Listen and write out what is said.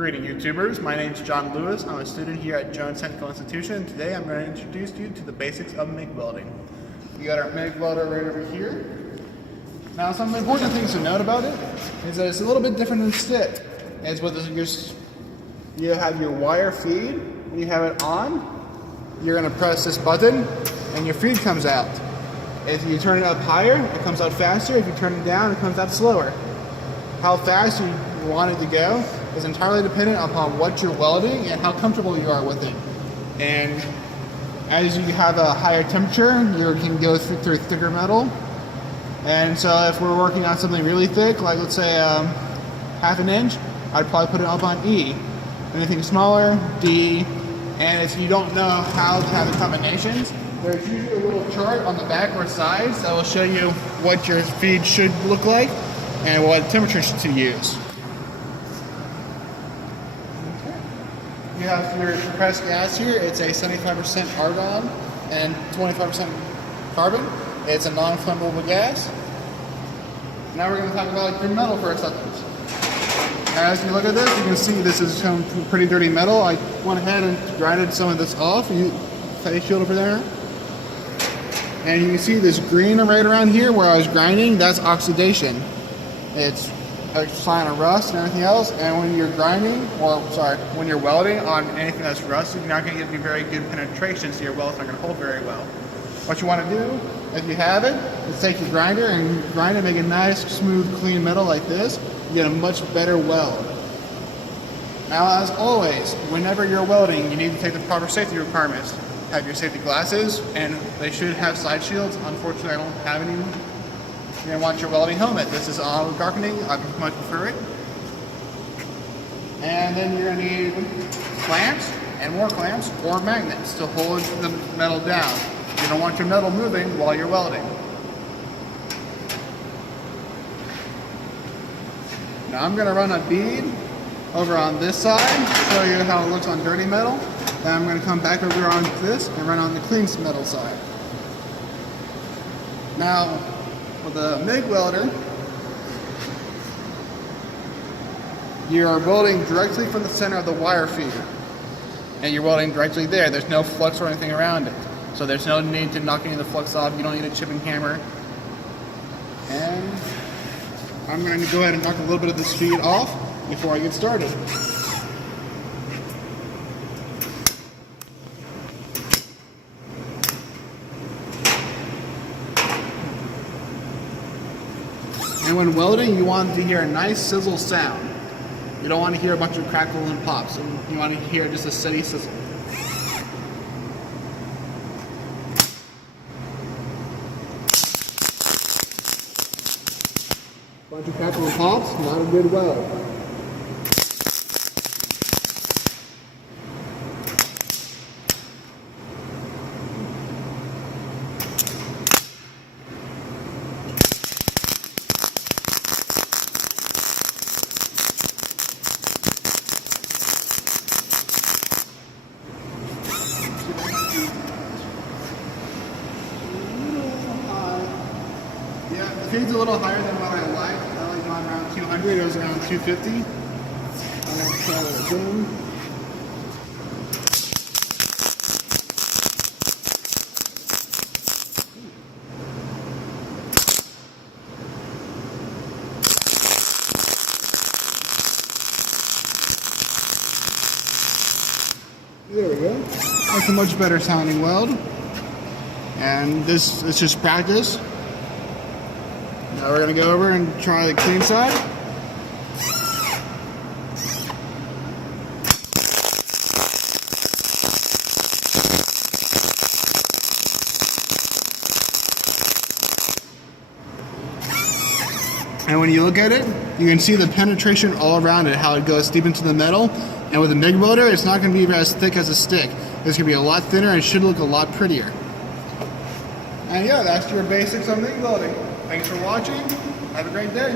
Greeting YouTubers, my name is John Lewis. I'm a student here at Jones Technical Institution, and today I'm going to introduce you to the basics of MIG welding. We got our MIG welder right over here. Now, some important things to note about it is that it's a little bit different than stick. It's with you have your wire feed. When you have it on, you're going to press this button and your feed comes out. If you turn it up higher, it comes out faster. If you turn it down, it comes out slower. How fast you want it to go is entirely dependent upon what you're welding and how comfortable you are with it. And as you have a higher temperature, you can go through thicker metal. And so if we're working on something really thick, like let's say half an inch, I'd probably put it up on E. Anything smaller, D. And if you don't know how to have the combinations, there's usually a little chart on the back or sides that will show you what your feed should look like and what temperatures to use. You have your compressed gas here. It's a 75% argon and 25% carbon. It's a non-flammable gas. Now we're going to talk about your metal for a second. As you look at this, you can see this is some pretty dirty metal. I went ahead and grinded some of this off. Face shield over there. And you can see this green right around here where I was grinding, that's oxidation. It's a sign of rust and everything else. And when you're when you're welding on anything that's rusted, you're not going to get any very good penetration, so your weld's not going to hold very well. What you want to do, if you have it, is take your grinder and grind it, make a nice, smooth, clean metal like this. You get a much better weld. Now, as always, whenever you're welding, you need to take the proper safety requirements. Have your safety glasses, and they should have side shields. Unfortunately, I don't have any. You're going to want your welding helmet. This is auto darkening. I much prefer it. And then you're going to need clamps and more clamps or magnets to hold the metal down. You don't want your metal moving while you're welding. Now I'm going to run a bead over on this side to show you how it looks on dirty metal. Then I'm going to come back over on this and run on the clean metal side. Now, with a MIG welder, you are welding directly from the center of the wire feed. And you're welding directly there. There's no flux or anything around it. So there's no need to knock any of the flux off. You don't need a chipping hammer. And I'm going to go ahead and knock a little bit of this feed off before I get started. And when welding, you want to hear a nice sizzle sound. You don't want to hear a bunch of crackle and pops. You want to hear just a steady sizzle. Bunch of crackle and pops, not a good weld. Yeah, the feed's a little higher than what I like. I like mine around 200. It was around 250. I'm going to try that again. There we go. That's a much better sounding weld. And this is just practice. Now we're going to go over and try the clean side. And when you look at it, you can see the penetration all around it, how it goes deep into the metal. And with a MIG welder, it's not going to be as thick as a stick. It's going to be a lot thinner and it should look a lot prettier. And yeah, that's your basics on MIG welding. Thanks for watching. Have a great day.